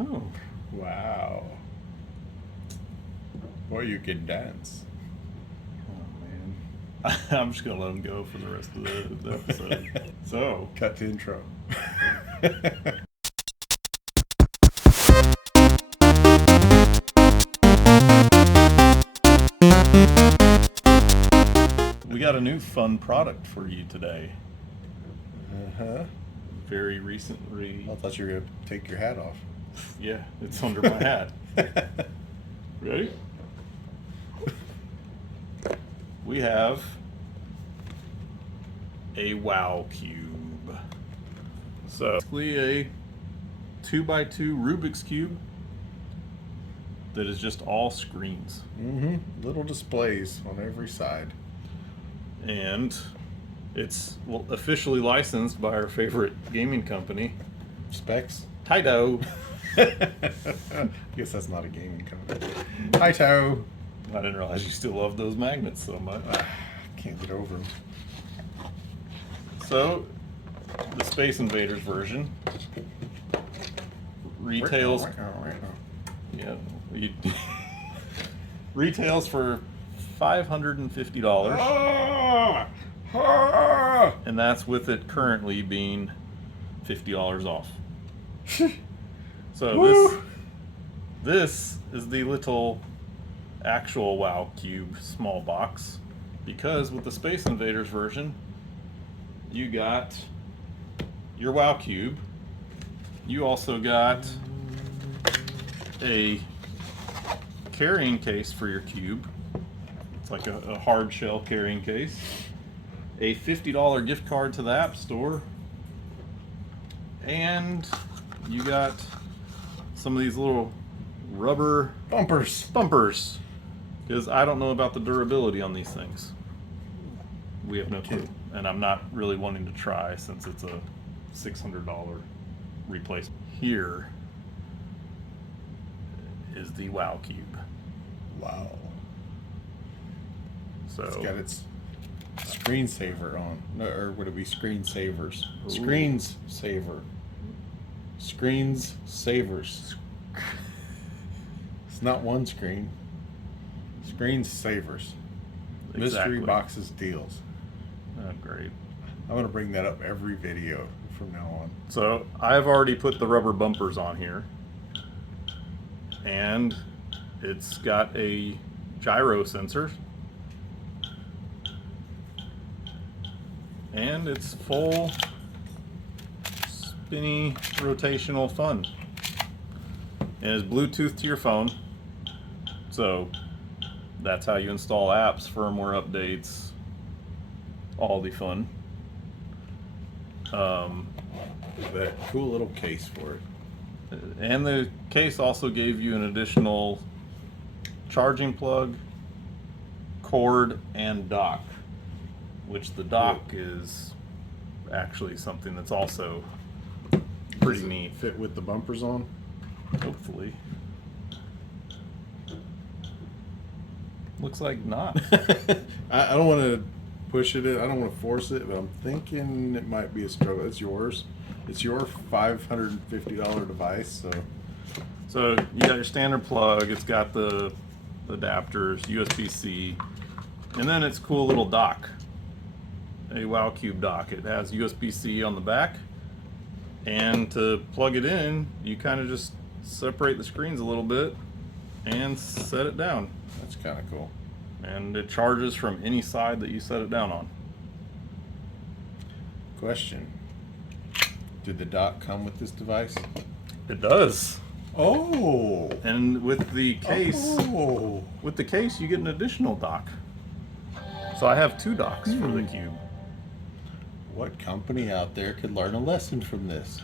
Oh. Wow. Boy, you can dance. Oh, man. I'm just going to let him go for the rest of the episode. So. Cut to intro. We got a new fun product for you today. Uh-huh. Very recently. I thought you were going to take your hat off. Yeah, it's under my hat. Ready? We have a WowCube. So, basically a 2x2 Rubik's Cube that is just all screens. Mm-hmm. Little displays on every side. And it's officially licensed by our favorite gaming company, Specs. Taito. I guess that's not a gaming company. Taito. I didn't realize you still love those magnets so much. Can't get over them. So, the Space Invaders version retails. Yeah, retails for $550, and that's with it currently being $50 off. So this is the little actual WowCube small box, because with the Space Invaders version, you got your WowCube. You also got a carrying case for your cube. It's like a hard shell carrying case. A $50 gift card to the App Store. And you got some of these little rubber bumpers. Because I don't know about the durability on these things. We have no clue. And I'm not really wanting to try since it's a $600 replacement. Here is the WowCube. Wow. So it's got its screensaver on. No, or would it be screensavers? Ooh. Screens saver. Screens savers. It's not one screen. Screens savers. Exactly. Mystery boxes deals. Oh, great. I'm going to bring that up every video from now on. So I've already put the rubber bumpers on here, and it's got a gyro sensor, and it's full spinny rotational fun, and it's Bluetooth to your phone. So that's how you install apps, firmware updates, all the fun. That cool little case for it. And the case also gave you an additional charging plug, cord, and dock, which the dock is actually something that's also pretty neat. Fit with the bumpers on? Hopefully. Looks like not. I don't want to push it. I don't want to force it, but I'm thinking it might be a struggle. It's yours. It's your $550 device, So you got your standard plug. It's got the adapters, USB-C, and then it's cool little dock, a WowCube dock. It has USB-C on the back, and to plug it in, you kind of just separate the screens a little bit and set it down. that's kind of cool. And it charges from any side that you set it down on. Question. Did the dock come with this device? It does. Oh! And with the case, Oh! you get an additional dock. So I have two docks for the Cube. What company out there could learn a lesson from this?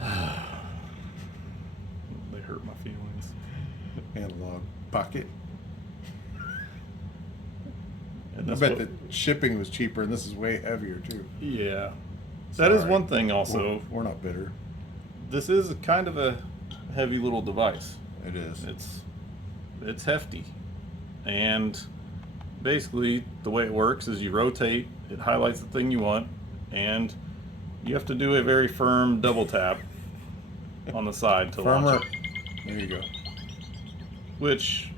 They hurt my feelings. Analog pocket. And I that's bet what- the shipping was cheaper, and this is way heavier too. Yeah. That is Sorry. one thing also. We're not bitter. This is kind of a heavy little device. It is. It's hefty. And basically the way it works is you rotate, it highlights the thing you want, and you have to do a very firm double tap on the side to Firmer. launch it. There you go. Which,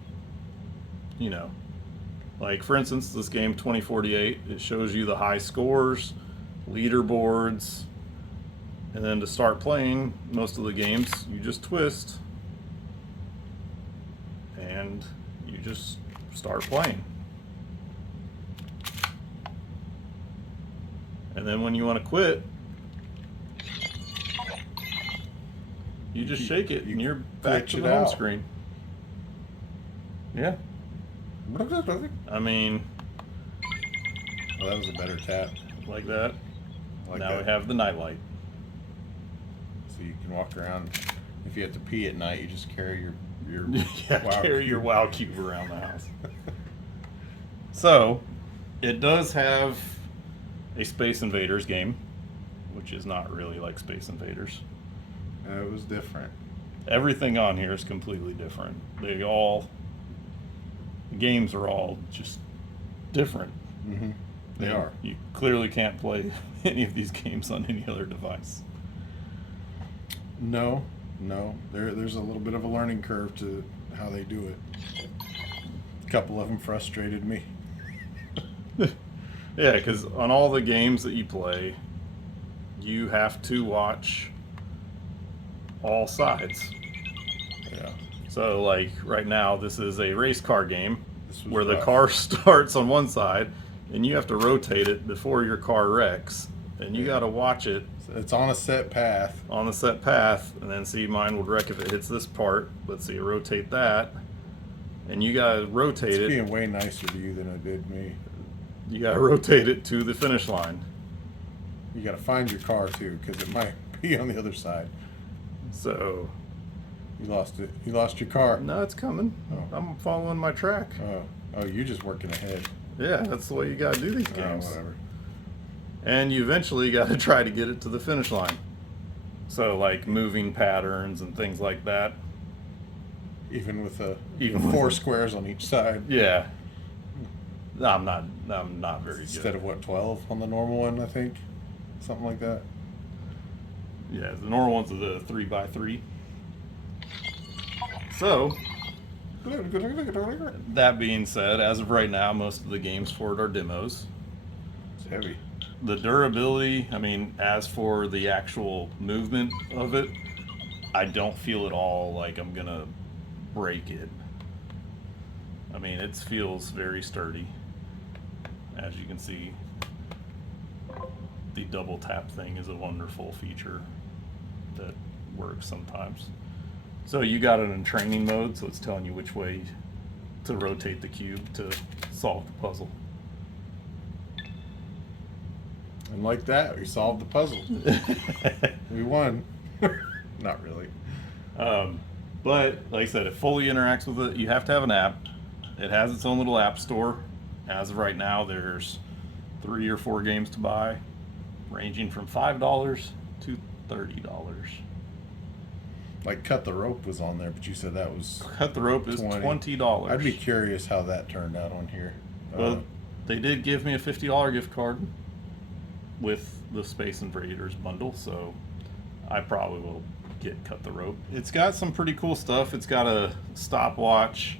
you know, like for instance, this game 2048, it shows you the high scores, leaderboards, and then to start playing most of the games, you just twist and you just start playing. And then when you want to quit, you just shake it and you're back to the home screen. Yeah. I mean, well, that was a better tap. like that. Like Now that. we have the nightlight. So you can walk around. If you have to pee at night, you just carry your Carry your WowCube around the house. So, it does have a Space Invaders game, which is not really like Space Invaders. It was different. Everything on here is completely different. The games are all just different. Mm-hmm. They are. You clearly can't play any of these games on any other device. No. There's a little bit of a learning curve to how they do it. A couple of them frustrated me. Yeah, because on all the games that you play, you have to watch all sides. Yeah. So, like right now, this is a race car game This was where the rough. car starts on one side, and you have to rotate it before your car wrecks, and you got to watch it It's on a set path. on the set path, and then see mine would wreck if it hits this part. Let's see, rotate that, and you got to rotate It's it. being way nicer to you than it did me. You got to rotate it to the finish line. You got to find your car too, because it might be on the other side. So, You lost it. You lost your car. no, it's coming. Oh. I'm following my track. Oh, you're just working ahead. Yeah, that's the way you got to do these Oh, games. whatever. And you eventually got to try to get it to the finish line. So, like moving patterns and things like that. Even with Even with four a- squares on each side. Yeah. I'm not very Instead good. of what, 12 on the normal one, I think? Something like that. Yeah, the normal ones are the 3x3. So, that being said, as of right now, most of the games for it are demos. It's heavy. The durability, I mean, as for the actual movement of it, I don't feel at all like I'm gonna break it. I mean, it feels very sturdy. As you can see, the double tap thing is a wonderful feature that works sometimes. So you got it in training mode, so it's telling you which way to rotate the cube to solve the puzzle. And like that, we solved the puzzle. We won. Not really. But like I said, it fully interacts with it. You have to have an app. It has its own little app store. As of right now, there's 3 or 4 games to buy, ranging from $5 to $30. Like Cut the Rope was on there, but you said that was Cut the Rope is $20. I'd be curious how that turned out on here. Well, they did give me a $50 gift card with the Space Invaders bundle, so I probably will get Cut the Rope. It's got some pretty cool stuff. It's got a stopwatch,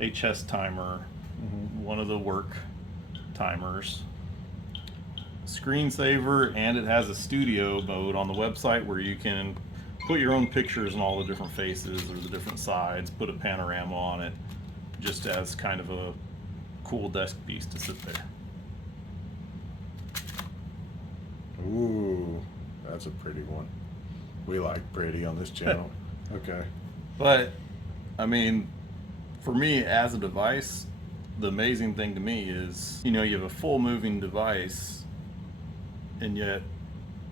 a chess timer, one of the work timers, screensaver, and it has a studio mode on the website where you can put your own pictures and all the different faces or the different sides, put a panorama on it, just as kind of a cool desk piece to sit there. Ooh, that's a pretty one. We like pretty on this channel. Okay. But, I mean, for me as a device, the amazing thing to me is, you know, you have a full moving device, and yet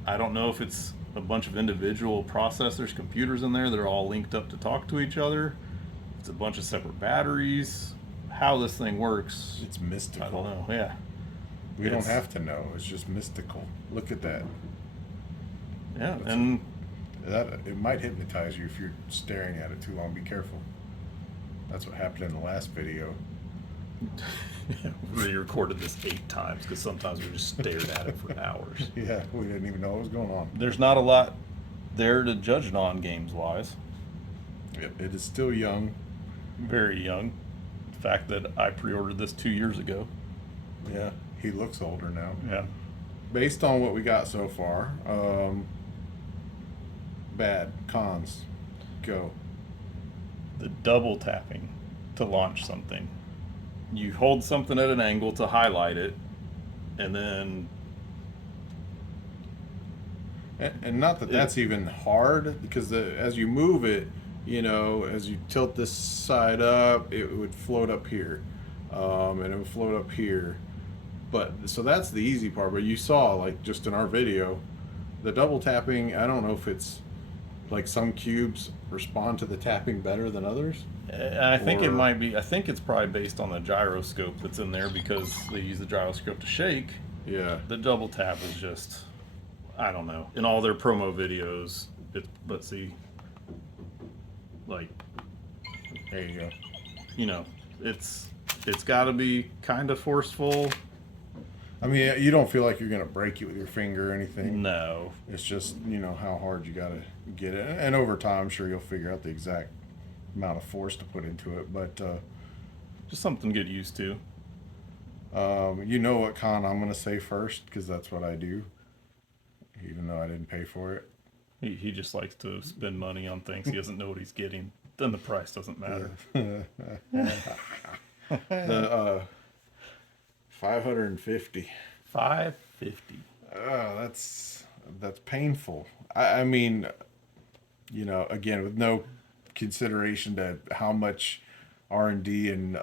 I don't know if it's a bunch of individual processors, computers in there that are all linked up to talk to each other. It's a bunch of separate batteries. How this thing works, It's mystical. I don't know. Yeah. We don't It's- have to know. It's just mystical. Look at that. Yeah, and That it might hypnotize you if you're staring at it too long. Be careful. That's what happened in the last video. we recorded this 8 times because sometimes we just stared at it for hours. Yeah, we didn't even know what was going on. There's not a lot there to judge it on games wise. It is still young. Very young. The fact that I pre-ordered this 2 years ago. Yeah, he looks older now. Yeah. Based on what we got so far, bad, cons, go. The double tapping to launch something. You hold something at an angle to highlight it, and then And not that that's even hard, because as you move it, as you tilt this side up, it would float up here, and it would float up here. But so that's the easy part. But you saw, like, just in our video, the double tapping. I don't know if it's like some cubes respond to the tapping better than others. I think it Or- might be. I think it's probably based on the gyroscope that's in there because they use the gyroscope to shake. Yeah. The double tap is just, I don't know. In all their promo videos, let's see, like, There you go. it's got to be kind of forceful. I mean, you don't feel like you're gonna break it with your finger or anything. No, It's just how hard you gotta get it, and over time, I'm sure you'll figure out the exact amount of force to put into it. But just something to get used to. you know what con I'm gonna say first, because that's what I do, even though I didn't pay for it. He just likes to spend money on things he doesn't know what he's getting. Then the price doesn't matter. The 550. 550. Oh, that's painful. I mean, again, with no consideration to how much R&D and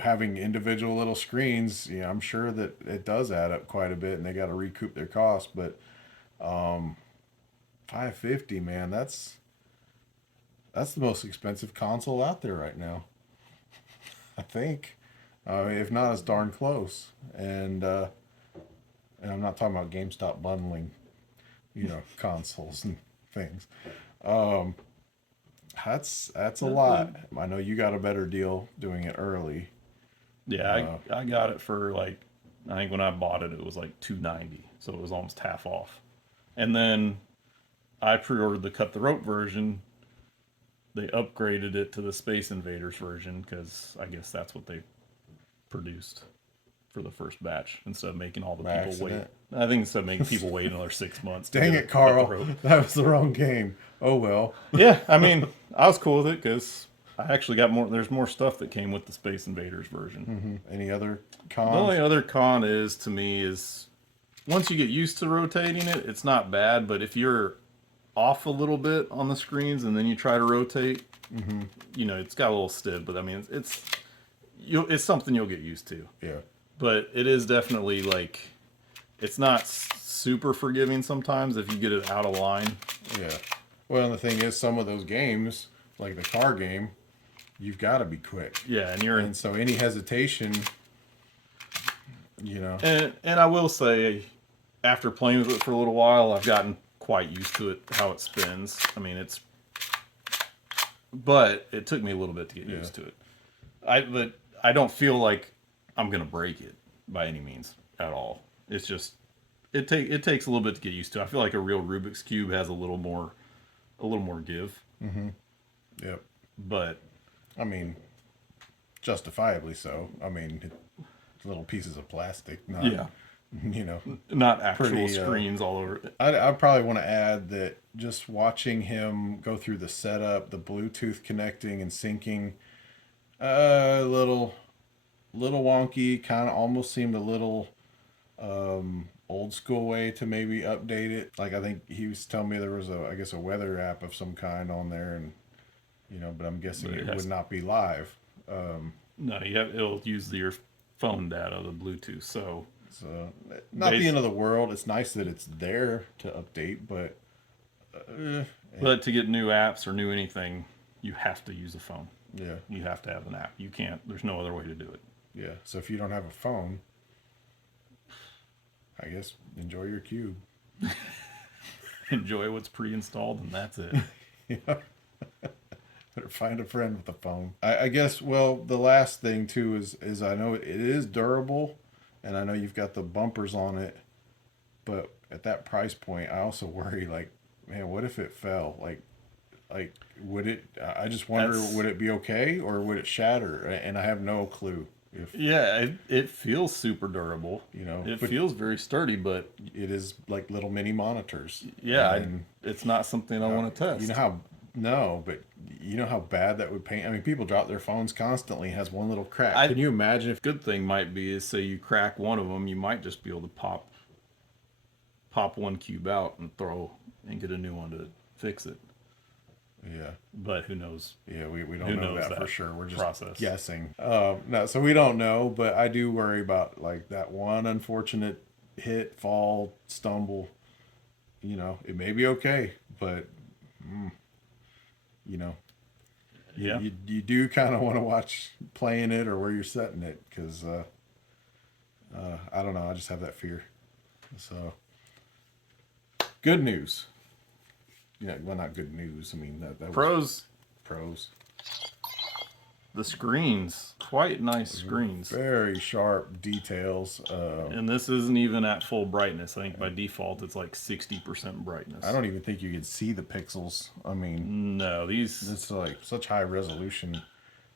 having individual little screens, I'm sure that it does add up quite a bit, and they got to recoup their costs. But 550, man, that's the most expensive console out there right now. I think, if not, it's darn close. And I'm not talking about GameStop bundling, consoles and things. That's a lot. I know you got a better deal doing it early. Yeah, I got it for like, I think when I bought it, it was like $290, so it was almost half off. And then I pre-ordered the cut the rope version. They upgraded it to the Space Invaders version because I guess that's what they produced for the first batch instead of making all the people wait. Accident. I think instead of making people wait another 6 months. To Dang get it, Cut the Carl. Rope. That was the wrong game. Oh, well. Yeah, I mean, I was cool with it because I actually got more. There's more stuff that came with the Space Invaders version. Any other The cons? only other con is to me is once you get used to rotating it, it's not bad. But if you're off a little bit on the screens and then you try to rotate, it's got a little stiff. But I mean, it's something you'll get used to. Yeah. But it is definitely like it's not super forgiving sometimes if you get it out of line. Yeah. Well, and the thing is, some of those games, like the car game, you've got to be quick. Yeah, and you're in. And so any hesitation, And I will say, after playing with it for a little while, I've gotten quite used to it, how it spins. I mean, but it took me a little bit to get used to it. But I don't feel like I'm gonna break it by any means at all. It's just it takes a little bit to get used to. I feel like a real Rubik's Cube has a little more give. Yep. But I mean, justifiably so. I mean, it's little pieces of plastic, not, yeah, not actual pretty, screens all over it. I probably want to add that just watching him go through the setup, the Bluetooth connecting and syncing, a little wonky, kind of almost seemed a little old school way to maybe update it. Like, I think he was telling me there was a weather app of some kind on there, and but I'm guessing But it would not be live. No, it'll use your phone data, the Bluetooth. So Not the end of the world. It's nice that it's there to update, but to get new apps or new anything, you have to use a phone. yeah, You have to have an app. You can't. There's no other way to do it. yeah. So if you don't have a phone, I guess enjoy your cube. Enjoy what's pre-installed, and that's it. Yeah. Better find a friend with a phone. I guess. Well, the last thing too is I know it is durable, and I know you've got the bumpers on it, but at that price point, I also worry, like, man, what if it fell? Like would it? I just wonder, That's- would it be okay or would it shatter? And I have no clue if Yeah, it feels super durable. you know. It But feels very sturdy, but it is like little mini monitors, yeah, and it's not something I want to you test. know how no, but you know how bad that would paint. I mean, people drop their phones constantly. It has one little crack. Can you imagine if? Good thing might be is say you crack one of them, you might just be able to pop one cube out and throw and get a new one to fix it. Yeah. But who knows? Yeah, we don't Who know knows that for that sure. We're just process. guessing. No, so we don't know, but I do worry about like that one unfortunate hit, fall, stumble. You know, it may be okay, but you know, Yeah. you do kind of want to watch playing it or where you're setting it because I don't know. I just have that fear. So good news. Yeah, well, not good news. I mean that was Pros, pros. the screens, quite nice screens. Very sharp details. And this isn't even at full brightness. I think by default it's like 60% brightness. I don't even think you can see the pixels. I mean, No, these it's like such high resolution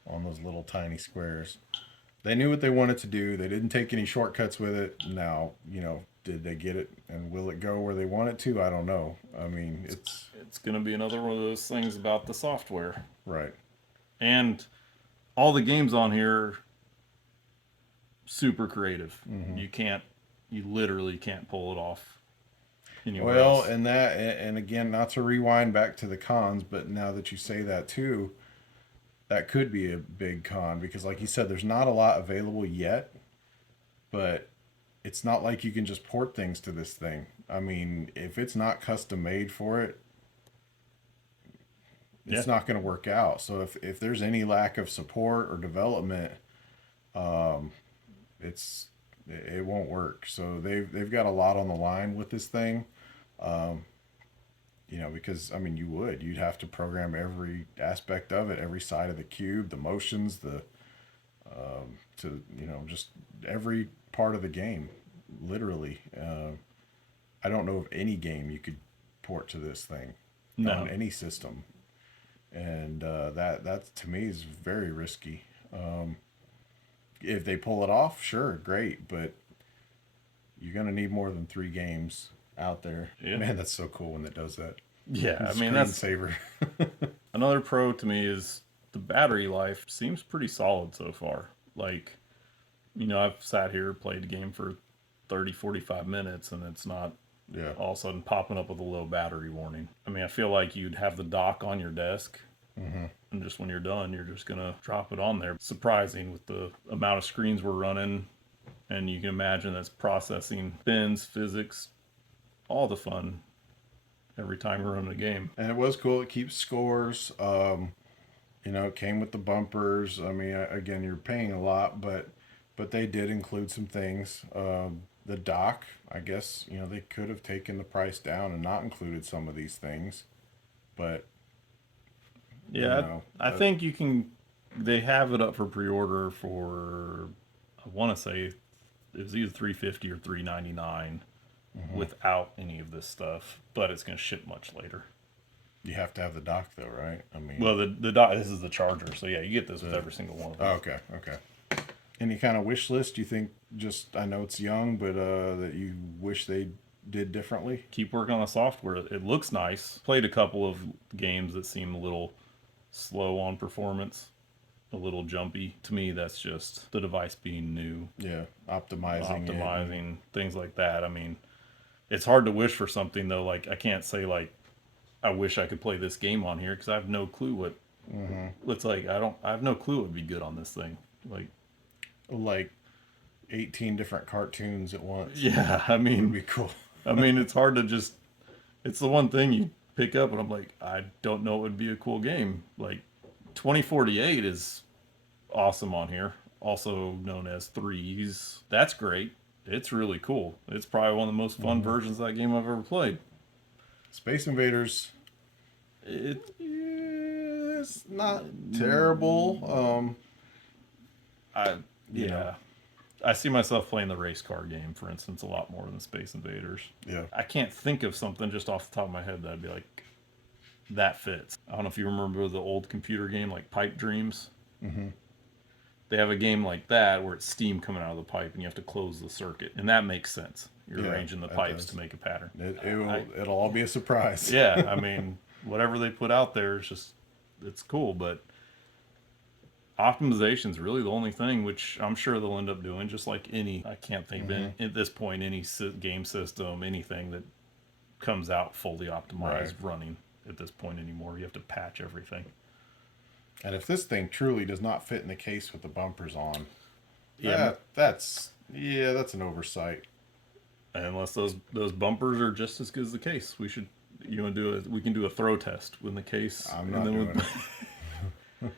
on those little tiny squares. They knew what they wanted to do. They didn't take any shortcuts with it. Now, you know, did they get it and will it go where they want it to? I don't know. I mean, it's going to be another one of those things about the software. right. And all the games on here super creative. You literally can't pull it off anywhere Well, else. and again, not to rewind back to the cons, but now that you say that too, that could be a big con because, like you said, there's not a lot available yet, but it's not like you can just port things to this thing. I mean, if it's not custom made for it, it's Yeah. not going to work out. So if there's any lack of support or development, it's it won't work. So they've got a lot on the line with this thing. You know, because I mean, you'd have to program every aspect of it, every side of the cube, the motions, the to you know just every part of the game, literally. I don't know of any game you could port to this thing No. on any system, and that to me is very risky. If they pull it off, sure, great, but you're gonna need more than 3 games out there. Yeah. Man, that's so cool when it does that. Yeah, I mean that's Screensaver. another pro to me is the battery life seems pretty solid so far. Like, I've sat here, played the game for 30, 45 minutes, and it's not Yeah. all of a sudden popping up with a low battery warning. I mean, I feel like you'd have the dock on your desk, and just when you're done, you're just going to drop it on there. Surprising with the amount of screens we're running, and you can imagine that's processing spins, physics, all the fun every time we're running a game. And it was cool. It keeps scores. You know, it came with the bumpers. I mean, again, you're paying a lot, but they did include some things. The dock, I guess, you know, they could have taken the price down and not included some of these things, but Yeah, know, I think you can. They have it up for pre-order for, I want to say, it was either 350 or 399 without any of this stuff, but it's going to ship much later. you have to have the dock though, right? I mean, Well, the dot this is the charger, so yeah, you get this with every single one of them. oh, okay. Any kind of wish list you think? Just I know it's young, but that you wish they did differently. Keep working on the software. It looks nice. Played a couple of games that seem a little slow on performance, a little jumpy. To me, that's just the device being new, Yeah, optimizing things like that. I mean, it's hard to wish for something though. Like I can't say like I wish I could play this game on here because I have no clue what. It's like I have no clue what would be good on this thing. like 18 different cartoons at once. Yeah, I Would mean, be cool. it's hard to just. It's the one thing you pick up, and I'm like, I don't know what would be a cool game. Like, 2048 is awesome on here, also known as Threes. That's great. It's really cool. It's probably one of the most fun versions of that game I've ever played. Space Invaders It is not terrible. I You yeah. know. I see myself playing the race car game, for instance, a lot more than Space Invaders. Yeah. I can't think of something just off the top of my head that'd be like, that fits. I don't know if you remember the old computer game like Pipe Dreams. Mm-hmm. They have a game like that where it's steam coming out of the pipe and you have to close the circuit, and that makes sense. You're Yeah, arranging the that pipes does. to make a pattern. It'll all be a surprise. Yeah, I mean, whatever they put out there is just, it's cool, but optimization is really the only thing, which I'm sure they'll end up doing, just like any, I can't think of any, at this point, any game system, anything that comes out fully optimized running at this point anymore. You have to patch everything. And if this thing truly does not fit in the case with the bumpers on, Yeah. that's an oversight. Unless those bumpers are just as good as the case, we can do a throw test with the case. I'm not doing it.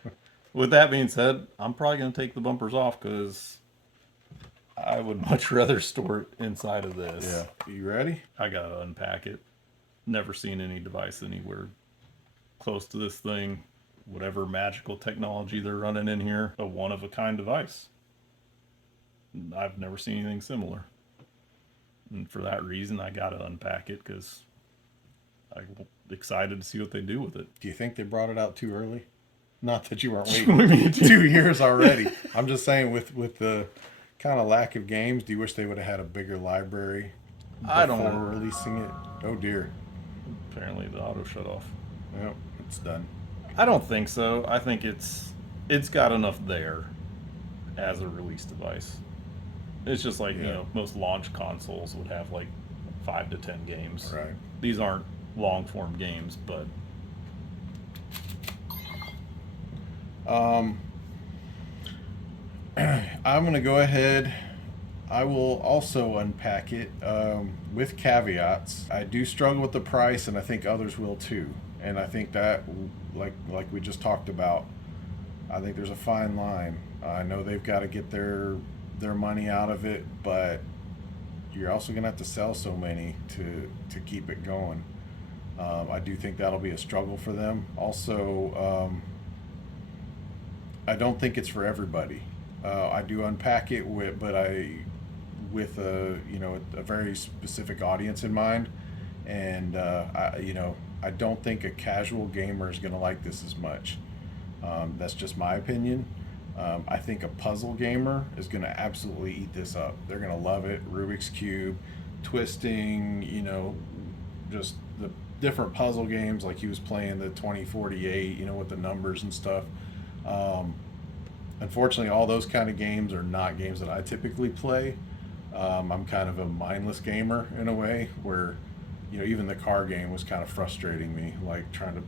With that being said, I'm probably going to take the bumpers off because I would much rather store it inside of this. Yeah. You ready? I got to unpack it. Never seen any device anywhere close to this thing. Whatever magical technology they're running in here, a one-of-a-kind device. I've never seen anything similar. And for that reason, I got to unpack it because I'm excited to see what they do with it. Do you think they brought it out too early? Not that you weren't waiting 2 years already. I'm just saying with the kind of lack of games, do you wish they would have had a bigger library I don't before know. releasing it? Oh dear. Apparently the auto shut off. Yep, it's done. I don't think so. I think it's got enough there as a release device. It's just like, most launch consoles would have like 5 to 10 games. Right. These aren't long form games, but I'm going to go ahead. I will also unpack it with caveats. I do struggle with the price, and I think others will too. And I think that, like we just talked about, I think there's a fine line. I know they've got to get their money out of it, but you're also going to have to sell so many to keep it going. I do think that'll be a struggle for them. Also, I don't think it's for everybody. I do unpack it with a very specific audience in mind, and I don't think a casual gamer is going to like this as much. That's just my opinion. I think a puzzle gamer is going to absolutely eat this up. They're going to love it. Rubik's Cube, twisting, just the different puzzle games, like he was playing the 2048, with the numbers and stuff. Unfortunately, all those kind of games are not games that I typically play. I'm kind of a mindless gamer in a way where, even the car game was kind of frustrating me, like trying to,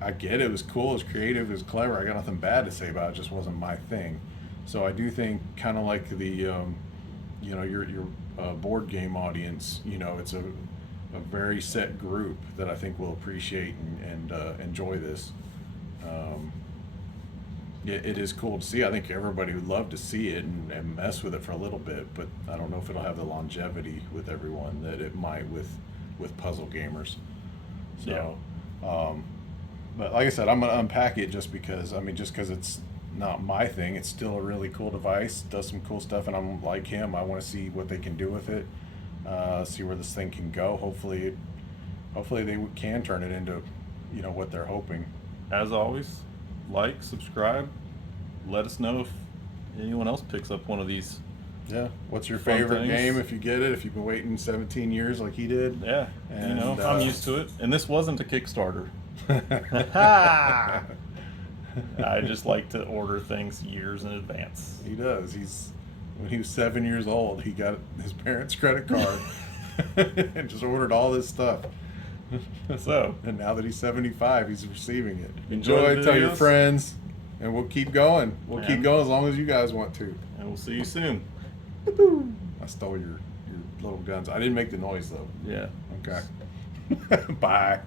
I get it. It was cool, it was creative, it was clever. I got nothing bad to say about it. It just wasn't my thing. So I do think, kind of like the, your board game audience, it's a very set group that I think will appreciate and enjoy this. It is cool to see. I think everybody would love to see it and mess with it for a little bit, but I don't know if it'll have the longevity with everyone that it might with puzzle gamers. So, but like I said, I'm gonna unpack it just because it's not my thing. It's still a really cool device, does some cool stuff, and I'm like him. I want to see what they can do with it, see where this thing can go. Hopefully they can turn it into, what they're hoping. as always, like, subscribe, let us know if anyone else picks up one of these. Yeah. What's your Fun favorite things. game if you get it? If you've been waiting 17 years like he did. Yeah, And, I'm used to it. And this wasn't a Kickstarter. I just like to order things years in advance. He does. When he was 7 years old, he got his parents' credit card and just ordered all this stuff. So, And now that he's 75, he's receiving it. Enjoy the Tell your videos. friends, and we'll keep going. We'll keep Yeah. going as long as you guys want to. and we'll see you soon. I stole your little guns. I didn't make the noise though. Yeah. Okay. Bye.